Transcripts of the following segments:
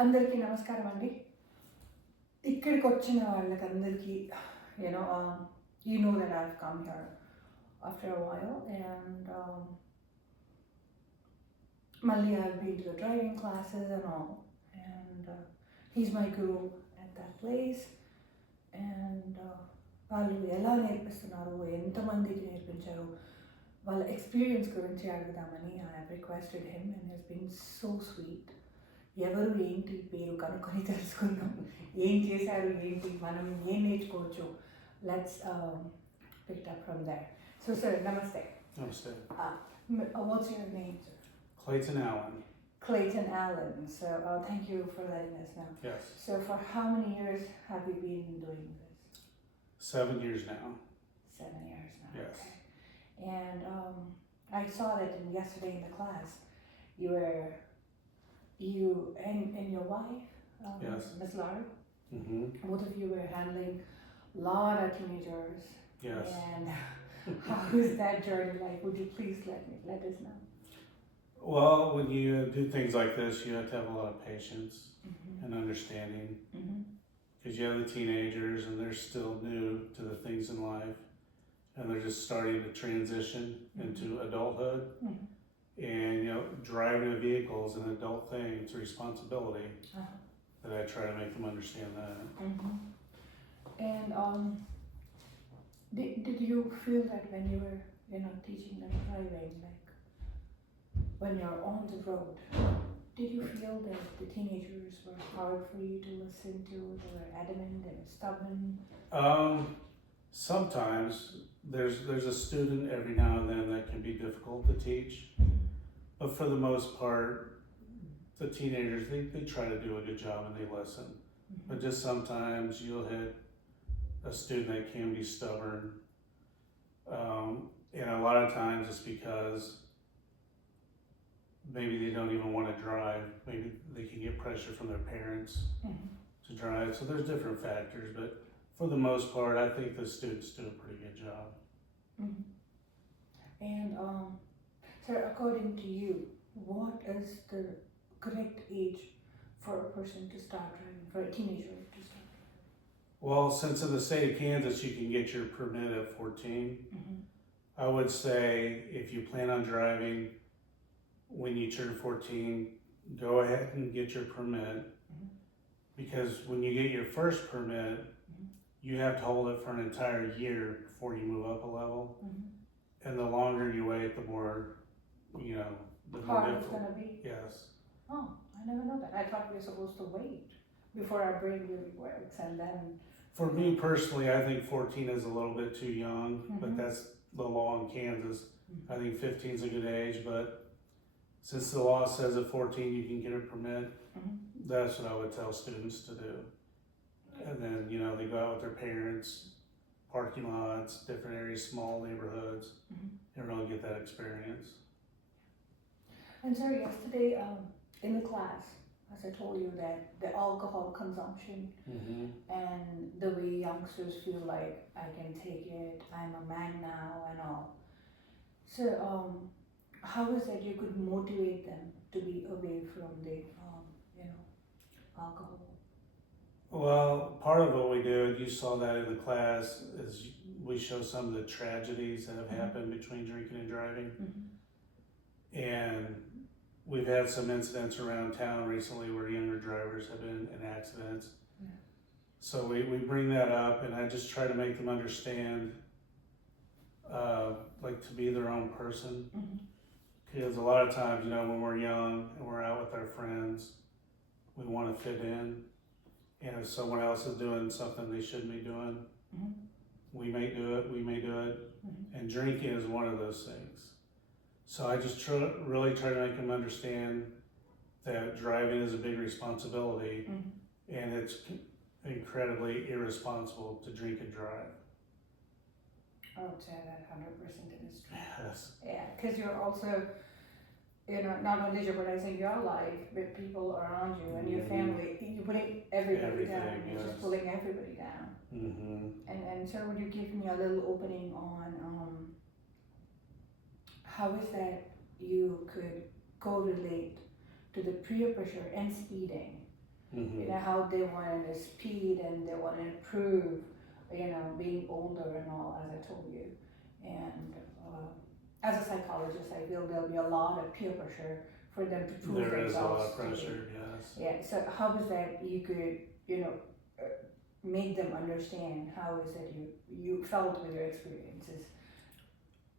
అందరికీ నమస్కారం అండి. ఇక్కడికొచ్చిన వాళ్ళకందరికీ you know that I've come here after a while and Mali I've been to the driving classes and all and he's my guru at that place and వాళ్ళు ఎలా నేర్పిస్తున్నారు, ఎంతమందికి నేర్పించారు, వాళ్ళ ఎక్స్పీరియన్స్ గురించి అడుగుదామని I have requested him and he's been so sweet. ఎవరు ఏంటి పేరు కనుక్కొని తెలుసుకుందాం, ఏం చేశారు ఏంటి, మనం ఏం నేర్చుకోవచ్చు. Let's pick up from there. So sir, namaste. Namaste. What's your name, sir? Clayton Allen. Clayton Allen. So thank you for letting us know. Yes. So for how many years have you been doing this? 7 years now. 7 years now. Yes. Okay. And I saw that yesterday in the class you and your wife, Yes. Miss Lara, Mm-hmm. both of you were handling a lot of teenagers. Yes. And how is that journey like? Would you please let us know? Well, when you do things like this, you have to have a lot of patience Mm-hmm. and understanding Mm-hmm. because you have the teenagers and they're still new to the things in life and they're just starting to transition into adulthood. Mm-hmm. And driving a vehicle is an adult thing. It's a responsibility. Uh-huh. That I try to make them understand that. Mm-hmm. And did you feel that when you were teaching them driving, like when you're on the road, did you feel that the teenagers were hard for you to listen to? They were adamant, they were stubborn? Sometimes there's a student every now and then that can be difficult to teach. But for the most part, the teenagers, they try to do a good job and they listen. Mm-hmm. But just sometimes you'll hit a student that can be stubborn. And a lot of times it's because maybe they don't even want to drive. Maybe they can get pressure from their parents Mm-hmm. to drive. So there's different factors. But for the most part, I think the students do a pretty good job. Mm-hmm. And sir, according to you, what is the correct age for a person to start driving, for a teenager to start driving? Well, since in the state of Kansas you can get your permit at 14, Mm-hmm. I would say if you plan on driving when you turn 14, go ahead and get your permit. Mm-hmm. Because when you get your first permit, Mm-hmm. you have to hold it for an entire year before you move up a level. Mm-hmm. And the longer you wait, the more, the more Hard it's difficult. gonna be? Yes. Oh, I never know that. I thought we were supposed to wait before our brain really works and then. For me personally, I think 14 is a little bit too young, but Mhm. that's the law in Kansas. Mhm. I think 15 is a good age, but since the law says at 14 you can get a permit, Mhm. that's what I would tell students to do. And then, they go out with their parents, parking lots, different areas, small neighborhoods, Mhm. and really get that experience. And sir, yesterday in the class, as I told you, that the alcohol consumption Mm-hmm. and the way youngsters feel like I can take it, I'm a man now and all. So how is that you could motivate them to be away from the alcohol? Well, part of what we do, you saw that in the class, is we show some of the tragedies that have happened between drinking and driving. Mm-hmm. And we've had some incidents around town recently where younger drivers have been in accidents. Yeah. So we bring that up, and I just try to make them understand, like, to be their own person. Mm-hmm. Because a lot of times, when we're young and we're out with our friends, we want to fit in. And if someone else is doing something they shouldn't be doing, Mm-hmm. we may do it. Mm-hmm. And drinking is one of those things. So I just really try to make them understand that driving is a big responsibility, Mm-hmm. and it's incredibly irresponsible to drink and drive. I would say that 100% it is true. Yes. Yeah, because you're also, not only jeopardizing your life, but people around you and your family. You're putting everybody down. Everything, You're yes. just pulling everybody down. Mm-hmm. And sir, would you give me a little opening on how is that you could correlate to the peer pressure and speeding Mhm. You know, how they want to speed and they want to improve, you know, being older and all, as I told you. And as a psychologist, I feel there'll be a lot of peer pressure for them to prove There is a lot themselves of to be. pressure, yes. Yeah, so how is that you could, you know, uh, make them understand how is that you felt with your experiences?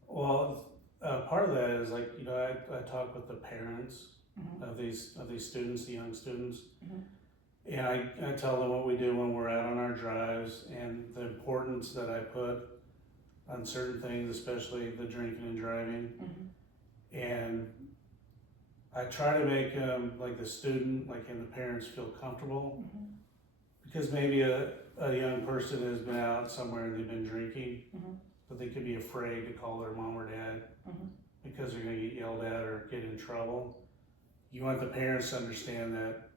Well, part of that is like, you know, I talk with the parents Mhm. of these students, the young students, Mhm. and I tell them what we do when we're out on our drives and the importance that I put on certain things, especially the drinking and driving. Mhm. And I try to make like the student, like and the parents feel comfortable Mhm. because maybe a young person has been out somewhere and they've been drinking, Mhm. but they could be afraid to call their mom or dad Mhm. because they're going to get yelled at or get in trouble. You want the parents to understand that,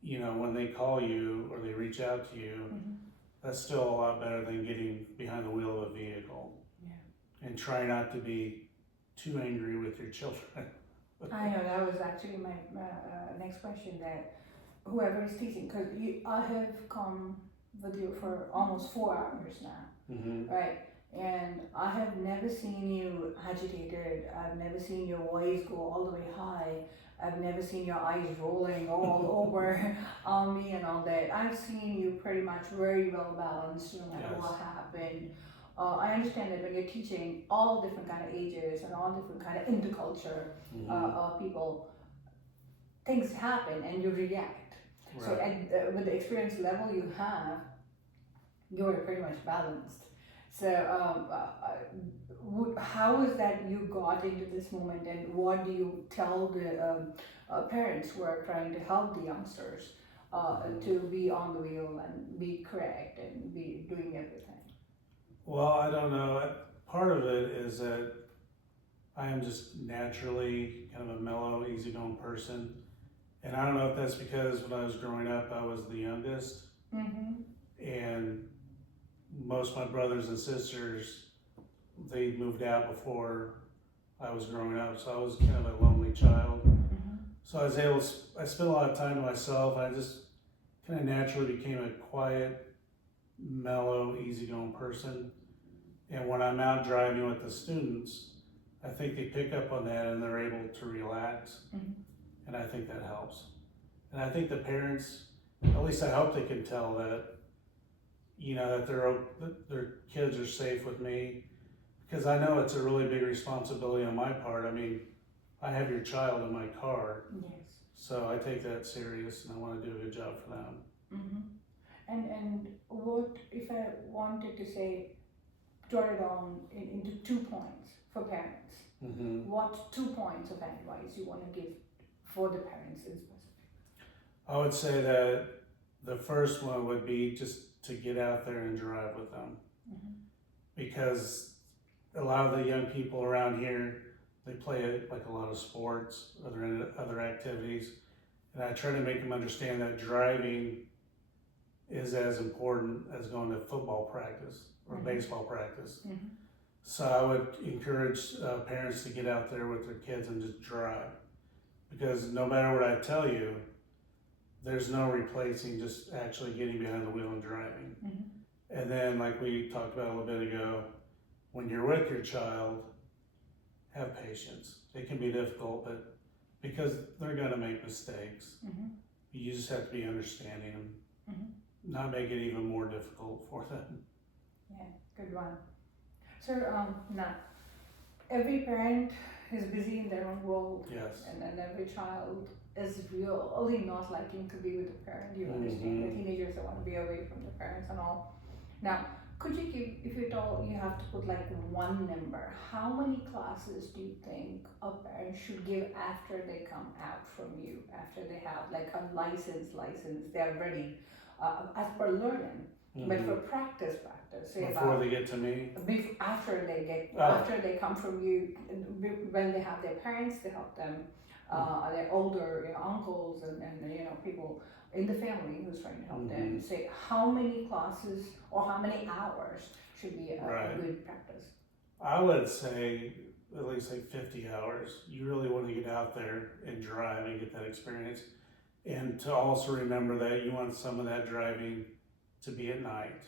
you know, when they call you or they reach out to you, Mhm. that's still a lot better than getting behind the wheel of a vehicle. Yeah. And try not to be too angry with your children. I know that was actually my next question. That whoever is teaching, because I have come with you for almost 4 hours now, Mm-hmm. right? And I have never seen you agitated. I've never seen your voice go all the way high. I've never seen your eyes rolling all over on me and all that. I've seen you pretty much very well balanced no matter Yes. what happened. I understand that when you're teaching all different kind of ages and all different kind of interculture Mm-hmm. people, things happen and you react. So Right. with the experience level you have, you're pretty much balanced. So how is that you got into this moment, and what do you tell the parents who are trying to help the youngsters to be on the wheel and be correct and be doing everything? Well, I don't know. Part of it is that I am just naturally kind of a mellow, easygoing person. And I don't know if that's because when I was growing up, I was the youngest. Mm-hmm. And most of my brothers and sisters, they moved out before I was growing up. So I was kind of a lonely child. Mm-hmm. So I was able to, I spent a lot of time to myself. I just kind of naturally became a quiet, mellow, easygoing person. And when I'm out driving with the students, I think they pick up on that and they're able to relax. Mm-hmm. And I think that helps. And I think the parents, at least I hope they can tell that, you know, that their kids are safe with me. Because I know it's a really big responsibility on my part. I mean, I have your child in my car. Yes. So I take that serious and I want to do a good job for them. Mm-hmm. And what if I wanted to say, jot it down into 2 points for parents? Mm-hmm. What 2 points of advice you want to give for the parents in specific? I would say that the first one would be just to get out there and drive with them. Mm-hmm. Because a lot of the young people around here, they play like a lot of sports, other activities. And I try to make them understand that driving is as important as going to football practice or Mhm. baseball practice. Mm-hmm. So I would encourage parents to get out there with their kids and just drive. Because no matter what I tell you, there's no replacing just actually getting behind the wheel and driving. Mm-hmm. And then, like we talked about a little bit ago, when you're with your child, have patience. It can be difficult, but because they're going to make mistakes, Mm-hmm. you just have to be understanding and Mm-hmm. not make it even more difficult for them. Yeah, good one. So now every parent is busy in their own world, Yes. and every child is really not liking to be with the parent. You understand, the Mhm. teenagers that want to be away from the parents and all. Now, could you give, if you told you have to put like one number, how many classes do you think a parent should give after they come out from you, after they have like a license, they're ready as per learning, but for Mhm. practice, say Before about they get to me. after they get Oh. after they come from you, when they have their parents to help them, their older, you know, uncles and you know, people in the family who's trying to help them, Mhm. say how many classes or how many hours should be a Right. good practice? I would say at least like 50 hours. You really want to get out there and drive and get that experience. And to also remember that you want some of that driving to be at night,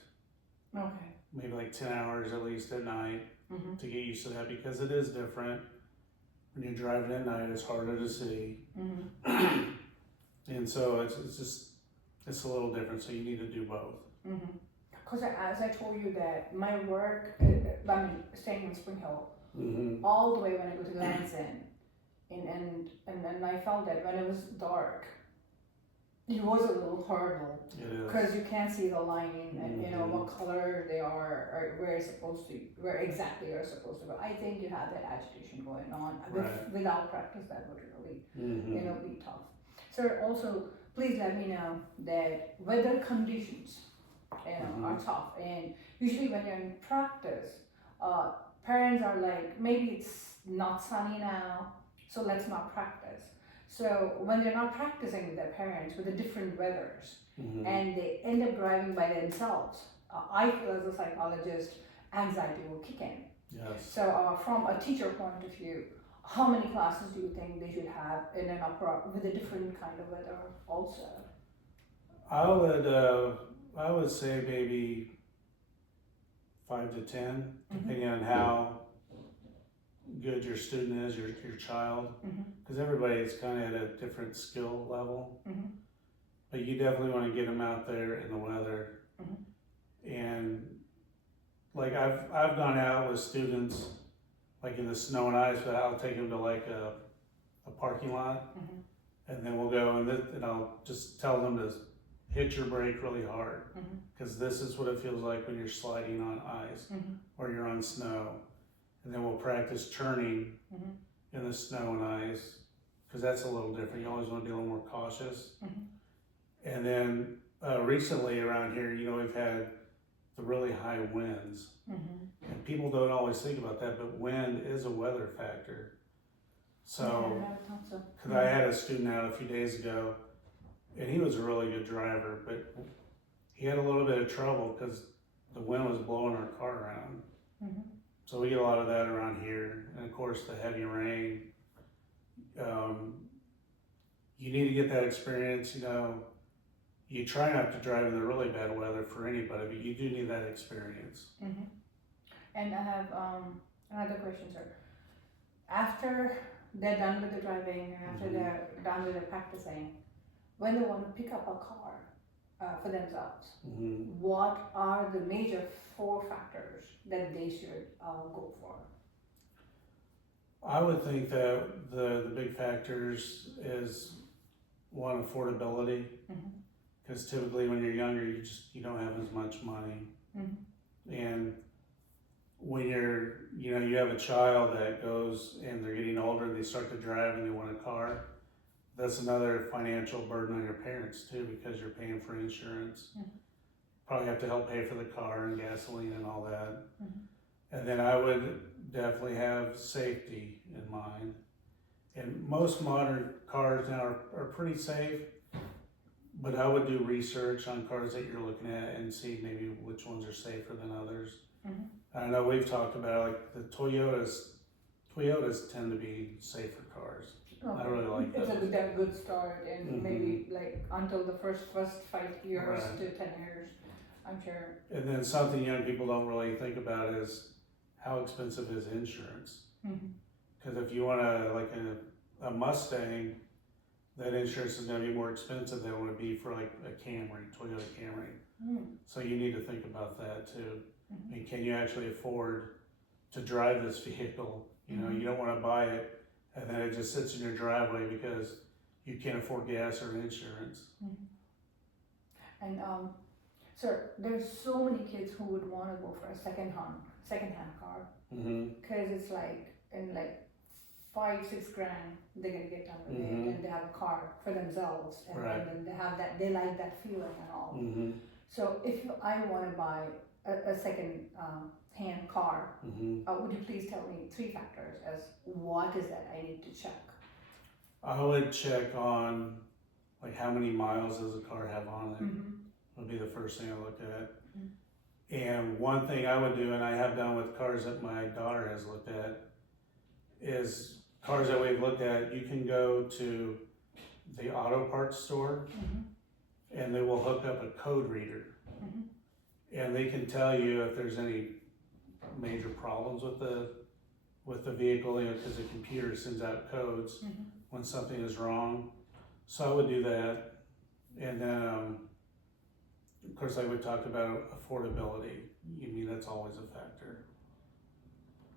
Okay. maybe like 10 hours at least at night Mm-hmm. to get used to that, because it is different. When you're driving at night, it's harder to see. Mm-hmm. And so it's a little different, so you need to do both. Mm-hmm. Because as I told you that my work, staying in Spring Hill, Mm-hmm. all the way when I go to Lansing, and then I found that when it was dark, it was a little horrible It is. because you can't see the line and you know Mhm. what color they are or where exactly you're supposed to go. I think you have that agitation going on. Right. Without practice, that would really Mm-hmm. be tough. Sir, also please let me know that weather conditions are tough, and usually when you're in practice, parents are like, maybe it's not sunny now, so let's not practice. So when they're not practicing with their parents with the different weathers, Mm-hmm. and they end up driving by themselves, I feel as a psychologist, anxiety will kick in. Yes. So from a teacher point of view, how many classes do you think they should have in an opera with a different kind of weather also? I would say maybe 5 to 10, depending on how good your student is, your child, because everybody's kind of at a different skill level. But you definitely want to get them out there in the weather. And like I've gone out with students like in the snow and ice, but I'll take them to like a parking lot, and then we'll go and I'll just tell them to hit your brake really hard, because this is what it feels like when you're sliding on ice or you're on snow. And then we'll practice turning in the snow and ice, because that's a little different. You always want to be a little more cautious. And then recently around here, we've had the really high winds. And people don't always think about that, but wind is a weather factor. So, because I had a student out a few days ago, and he was a really good driver, but he had a little bit of trouble because the wind was blowing our car around. So we get a lot of that around here, and of course the heavy rain. You need to get that experience. You try not to drive in the really bad weather for anybody, but you do need that experience. And I have another question, sir. After they're done with the driving and after they're done with the practicing, when they want to pick up a car for themselves, what are the major 4 factors that they should go for? I would think that the big factors is one, affordability, because typically when you're younger, you don't have as much money, and when you have a child that goes and they're getting older and they start to drive and they want a car, that's another financial burden on your parents too, because you're paying for insurance. Probably have to help pay for the car and gasoline and all that. And then I would definitely have safety in mind. And most modern cars now are pretty safe, but I would do research on cars that you're looking at and see maybe which ones are safer than others. I know we've talked about like the Toyotas tend to be safer cars. I really like those. It's a good start, and maybe like until the first 5 years to 10 years, I'm sure. And then something young people don't really think about is how expensive is insurance. Because if you want a Mustang, that insurance is going to be more expensive than it would be for like a Camry, Toyota Camry. So you need to think about that too. I mean, can you actually afford to drive this vehicle? You don't want to buy it and then it just sits in your driveway because you can't afford gas or insurance. And sir, there's so many kids who would want to go for a second-hand car, because it's like in like 5-6 grand they're gonna get done with it, and they have a car for themselves, and then they like that feeling and all. So if I want to buy a second-hand car, would you please tell me 3 factors as what is that I need to check? I would check on like how many miles does the car have on it. Would be the first thing I look at. And one thing I would do, and I have done with cars that my daughter has looked at, is cars that we've looked at, you can go to the auto parts store, and they will hook up a code reader, and they can tell you if there's any major problems with the vehicle, because the computer sends out codes when something is wrong. So I would do that, and then of course I would talk about affordability. I mean, that's always a factor.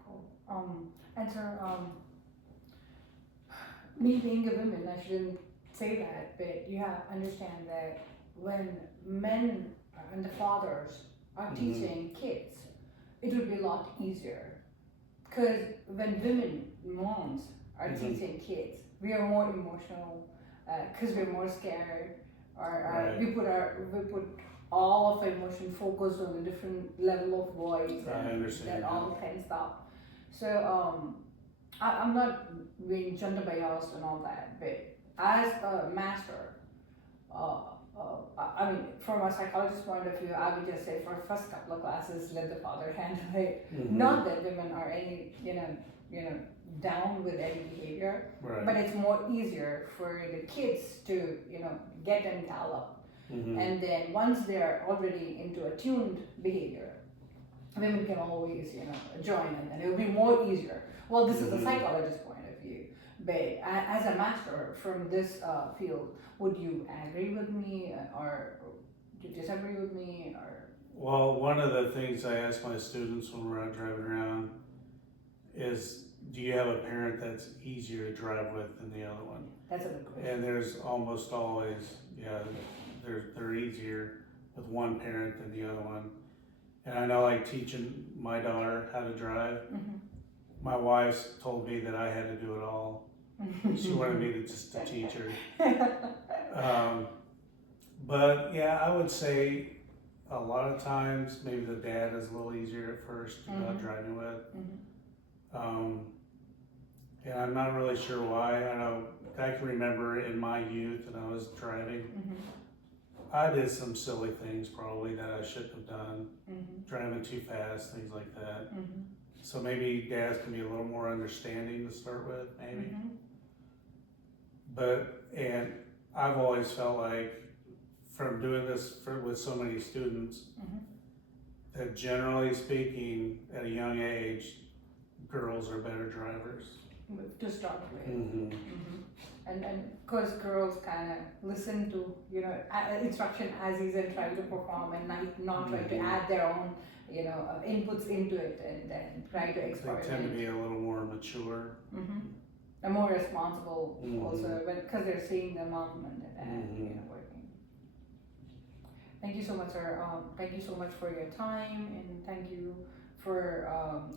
Cool. And so, me being a woman, I shouldn't say that, but you have to understand that when men and the fathers are teaching kids, it would be a lot easier. Because when women, moms, are teaching kids, we are more emotional, because we're more scared, or we put all of our emotion focused on a different level of voice and all kind of stuff. So I'm not being gender biased and all that, but as a master, I mean, from a psychologist's point of view, I would just say for first couple of classes, let the father handle it. Not that women are any, down with any behavior, but it's more easier for the kids to, get them developed. And then once they're already into a tuned behavior, women can always, join, and then it'll be more easier. Well, this is a psychologist's point of view, but as a master from this field, would you agree with me, or do you disagree with me, or? Well, one of the things I ask my students when we're out driving around is, do you have a parent that's easier to drive with than the other one? That's a good question. And there's almost always, they're easier with one parent than the other one. And I know, like, teaching my daughter how to drive, my wife's told me that I had to do it all. She wanted me to just to teach her. But yeah, I would say a lot of times maybe the dad is a little easier at first driving with. And I'm not really sure why. I can remember in my youth when I was driving, I did some silly things probably that I shouldn't have done, driving too fast, things like that. So maybe dads can be a little more understanding to start with, maybe. And I've always felt like, from doing this with so many students, that generally speaking, at a young age, girls are better drivers. To start with. And because girls kind of listen to, instruction as is and try to perform and not try to add their own, inputs into it and then try to experiment. They tend to be a little more mature. And more responsible also, because they're seeing their mom and their dad, working. Thank you so much, sir. Thank you so much for your time, and thank you for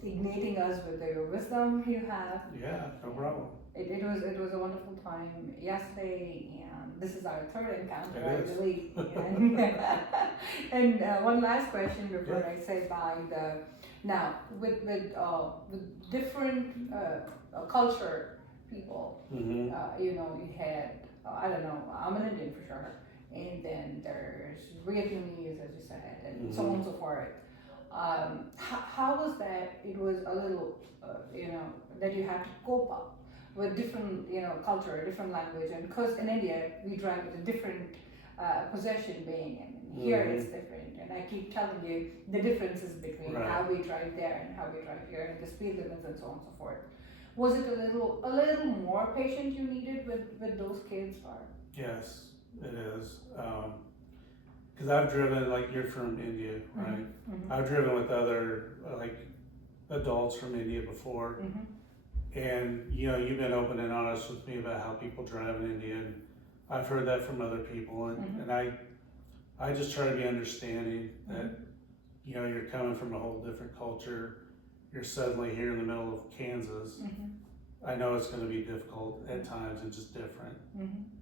igniting us with your wisdom you have. Yeah, no problem. It was a wonderful time yesterday, and this is our third encounter, I It is. believe. And one last question before I say bye. Now with different culture people, you had I don't know. I'm an Indian for sure, and then there's Vietnamese, as you said, and so on and so forth. How was that? It was a little, that you had to cope up with different, culture, different language, and because in India we drive with a different possession being, and here it's different. And I keep telling you the differences between how we drive there and how we drive here, and the speed limits and so on and so forth. Was it a little more patient you needed with those kids, or? Yes, it is. Because I've driven, like, you're from India, right? I've driven with other, adults from India before. And, you've been open and honest with me about how people drive in India, and I've heard that from other people. And I just try to be understanding that, you're coming from a whole different culture. You're suddenly here in the middle of Kansas. I know it's going to be difficult at times and just different.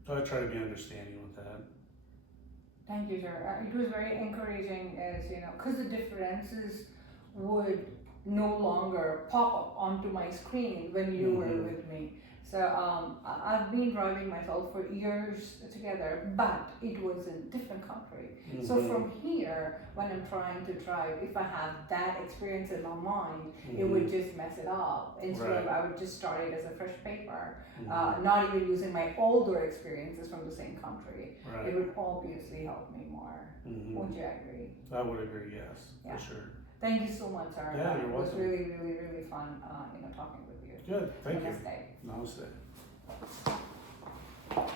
So I try to be understanding with that. Thank you, sir. It was very encouraging, as because the differences would no longer pop up onto my screen when you were with me. So I've been driving myself for years together, but it was in different country. So from here, when I'm trying to drive, if I have that experience in my mind, it would just mess it up. Instead of I would just start it as a fresh paper, not even using my older experiences from the same country. Right. It would obviously help me more. Would you agree? I would agree, yes, Yeah. for sure. Thank you so much, Sarah. Yeah, you're It was welcome. really, really, really fun, talking with you. Good, thank you. Namaste. Namaste.